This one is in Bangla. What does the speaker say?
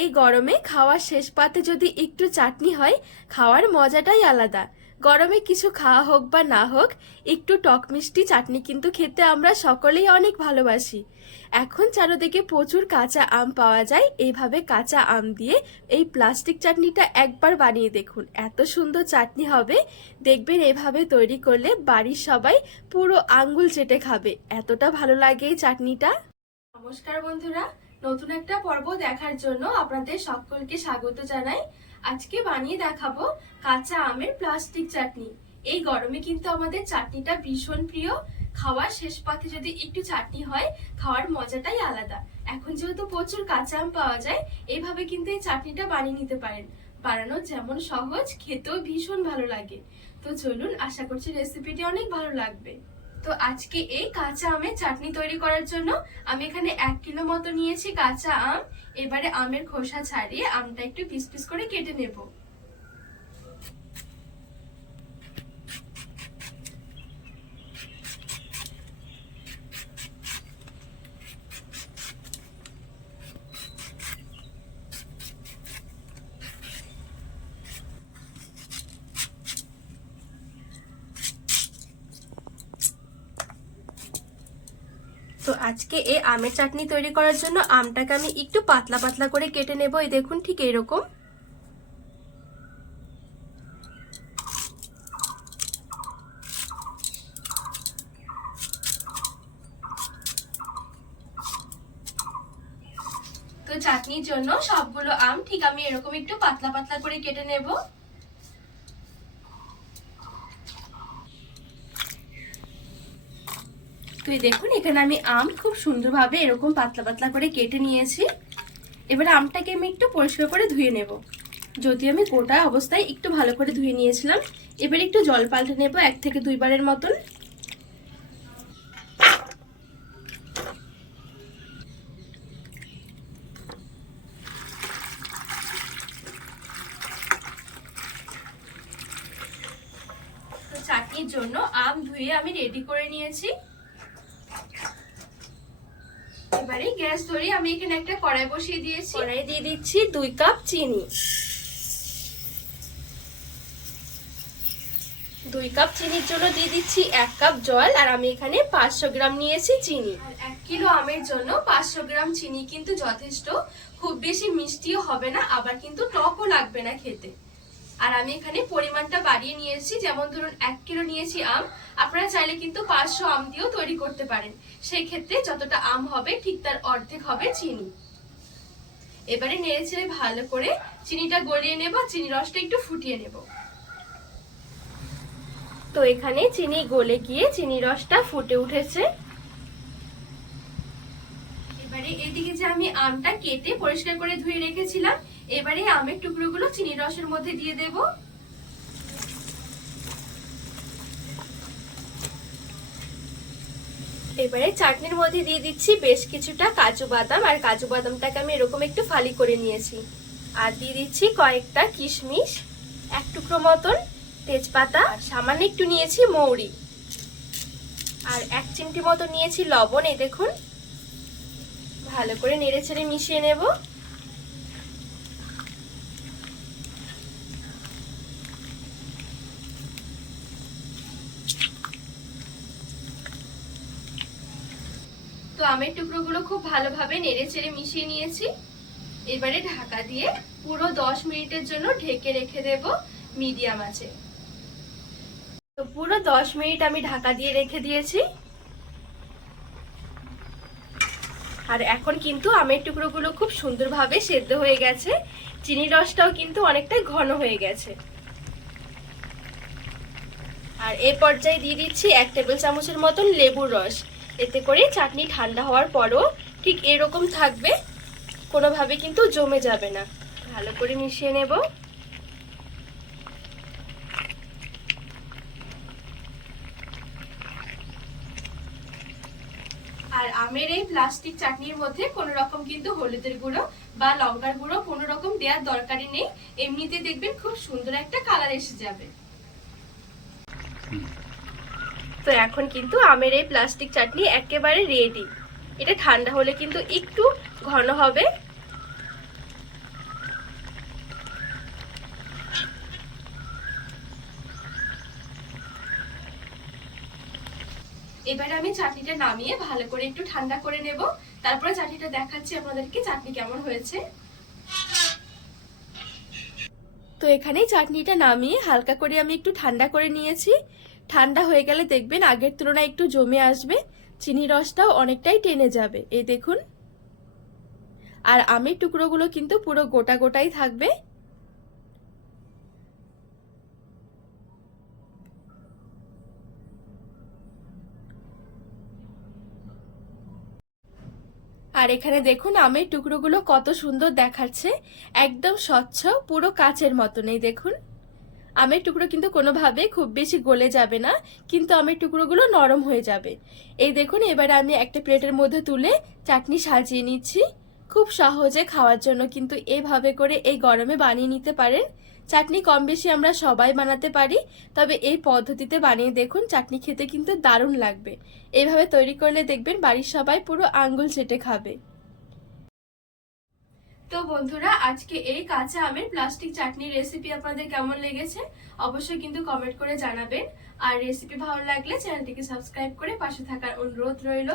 এই গরমে খাওয়ার শেষ পাতে যদি একটু চাটনি হয়, খাওয়ার মজাটাই আলাদা। গরমে কিছু খাওয়া হোক বা না হোক, একটু টক মিষ্টি চাটনি কিন্তু খেতে আমরা সকলেই অনেক ভালোবাসি। এখন চারোদিকে প্রচুর কাঁচা আম পাওয়া যায়, এইভাবে কাঁচা আম দিয়ে এই প্লাস্টিক চাটনিটা একবার বানিয়ে দেখুন। এত সুন্দর চাটনি হবে, দেখবেন এভাবে তৈরি করলে বাড়ির সবাই পুরো আঙ্গুল চেটে খাবে। এতটা ভালো লাগে এই চাটনিটা। নমস্কার বন্ধুরা নতুন একটা পর্ব দেখার জন্য আপনাদের সকলকে স্বাগত জানাই। আজকে বানিয়ে দেখাবো কাঁচা আমের প্লাস্টিক চাটনি। এই গরমে কিন্তু আমাদের চাটনিটা ভীষণ প্রিয়। খাওয়ার শেষ পাতে যদি একটু চাটনি হয়, খাওয়ার মজাটাই আলাদা। এখন যেহেতু প্রচুর কাঁচা আম পাওয়া যায় এইভাবে কিন্তু এই চাটনিটা বানিয়ে নিতে পারেন। বানানো যেমন সহজ, খেতেও ভীষণ ভালো লাগে। তো চলুন, আশা করছি রেসিপিটি অনেক ভালো লাগবে। তো আজকে এই কাঁচা আমের চাটনি তৈরি করার জন্য আমি এখানে এক কিলো মতো নিয়েছি কাঁচা আম। এবারে আমের খোসা ছাড়িয়ে আমটা একটু পিস পিস করে কেটে নেব। তো আজকে এই আমের চাটনি তৈরি করার জন্য আমটাকে আমি একটু পাতলা পাতলা করে কেটে নেব। এই দেখুন ঠিক এরকম। তো চাটনির জন্য সবগুলো আম ঠিক আমি এরকম একটু পাতলা পাতলা করে কেটে নেব। তো এই দেখুন, এখানে আমি আম খুব সুন্দরভাবে এরকম পাতলা পাতলা করে কেটে নিয়েছি। এবার আমটাকে আমি একটু পরিষ্কার করে ধুয়ে নেব। যদিও আমি গোটা অবস্থায় একটু ভালো করে ধুয়ে নিয়েছিলাম, এবার একটু জল পাল্টে নেব এক থেকে দুইবারের মতন। চাটনির জন্য আম ধুয়ে আমি রেডি করে নিয়েছি। এবারে গ্যাস ধরে আমি এখানে একটা কড়াই বসিয়ে দিয়েছি। কড়াই দিয়ে দিচ্ছি দুই কাপ চিনি। দুই কাপ চিনির জন্য দিয়ে দিচ্ছি এক কাপ জল আর আমি এখানে পাঁচশো গ্রাম নিয়েছি চিনি। আর এক কিলো আমের জন্য পাঁচশো গ্রাম চিনি কিন্তু যথেষ্ট। খুব বেশি মিষ্টিও হবে না আবার কিন্তু টকও লাগবে না খেতে। আর আমি এখানে পরিমাণটা বাড়িয়ে নিয়েছি। যেমন ধরুন, এক কিলো নিয়েছি আম। আপনারা চাইলে কিন্তু পাঁচশো আম দিয়েও তৈরি করতে পারেন। সেই ক্ষেত্রে যতটা আম হবে, ঠিক তার অর্ধেক হবে চিনি। এবারে নেড়ে ছেড়ে ভালো করে চিনিটা গলিয়ে নেব চিনি রসটা একটু ফুটিয়ে নেব। তো এখানে চিনি গলে গিয়ে চিনি রসটা ফুটে উঠেছে। এবারে এদিকে যে আমি আমটা কেটে পরিষ্কার করে ধুয়ে রেখেছিলাম, এবারে আমের টুকরোগুলো চিনি রসের মধ্যে দিয়ে দেব। এবারে চাটনির মধ্যে দিয়ে দিচ্ছি বেশ কিছুটা কাজু বাদাম, আর কাজু বাদামটাকে আমি এরকম একটু ফালি করে নিয়েছি। আর দিয়ে দিচ্ছি কয়েকটা কিশমিশ, এক টুকরো মতন তেজপাতা সামান্য একটু নিয়েছি মৌরি। আর এক চিমটি মতো নিয়েছি লবণ, এই দেখুন। ভালো করে নেড়ে ছেড়ে মিশিয়ে নেব। তো আমের টুকরোগুলো খুব ভালোভাবে নেড়ে চেড়ে মিশিয়ে নিয়েছি। এবারে ঢাকা দিয়ে পুরো দশ মিনিটের জন্য ঢেকে রেখে দেব মিডিয়াম আছে তো পুরো দশ মিনিট আমি ঢাকা দিয়ে রেখে দিয়েছি। আর এখন কিন্তু আমের টুকরোগুলো খুব সুন্দরভাবে সেদ্ধ হয়ে গেছে। চিনি রসটাও কিন্তু অনেকটাই ঘন হয়ে গেছে। আর এ পর্যায়ে দিয়ে দিচ্ছি এক টেবিল চামচের মতন লেবুর রস। এতে করে চাটনি ঠান্ডা হওয়ার পরও ঠিক এরকম থাকবে, কোনোভাবে কিন্তু জমে যাবে না। ভালো করে মিশিয়ে নেব। আর আমের এই প্লাস্টিক চাটনির মধ্যে কোনো রকম কিন্তু হলুদের গুঁড়ো বা লঙ্কার গুঁড়ো কোনো রকম দেওয়ার দরকারই নেই। এমনিতে দেখবেন খুব সুন্দর একটা কালার এসে যাবে। তো এখন কিন্তু আমের এই প্লাস্টিক চাটনি একেবারে রেডি এটা ঠান্ডা হলে কিন্তু একটু ঘন হবে। এবারে আমি চাটনিটা নামিয়ে ভালো করে একটু ঠান্ডা করে নেব। তারপরে চাটনিটা দেখাচ্ছি আপনাদেরকে, চাটনি কেমন হয়েছে। তো এখানেই চাটনিটা নামিয়ে হালকা করে আমি একটু ঠান্ডা করে নিয়েছি। ঠান্ডা হয়ে গেলে দেখবেন আগের তুলনায় একটু জমে আসবে, চিনি রসটাও অনেকটাই টেনে যাবে, এই দেখুন। আর আমের টুকরোগুলো কিন্তু পুরো গোটা গোটাই থাকবে। আর এখানে দেখুন আমের টুকরোগুলো কত সুন্দর দেখাচ্ছে। একদম স্বচ্ছ, পুরো কাচের মতন এই দেখুন। আমের টুকরো কিন্তু কোনোভাবে খুব বেশি গলে যাবে না, কিন্তু আমের টুকরোগুলো নরম হয়ে যাবে। এই দেখুন, এবার আমি একটা প্লেটের মধ্যে তুলে চাটনি সাজিয়ে নিচ্ছি। খুব সহজে খাওয়ার জন্য কিন্তু এভাবে করে এই গরমে বানিয়ে নিতে পারেন চাটনি কম বেশি আমরা সবাই বানাতে পারি, তবে এই পদ্ধতিতে বানিয়ে দেখুন চাটনি খেতে কিন্তু দারুণ লাগবে। এইভাবে তৈরি করলে দেখবেন বাড়ির সবাই পুরো আঙ্গুল চেটে খাবে। তো বন্ধুরা, আজকে এই কাঁচা আমের প্লাস্টিক চাটনির রেসিপি আপনাদের কেমন লেগেছে অবশ্যই কিন্তু কমেন্ট করে জানাবেন। আর রেসিপি ভালো লাগলে চ্যানেলটিকে সাবস্ক্রাইব করে পাশে থাকার অনুরোধ রইল।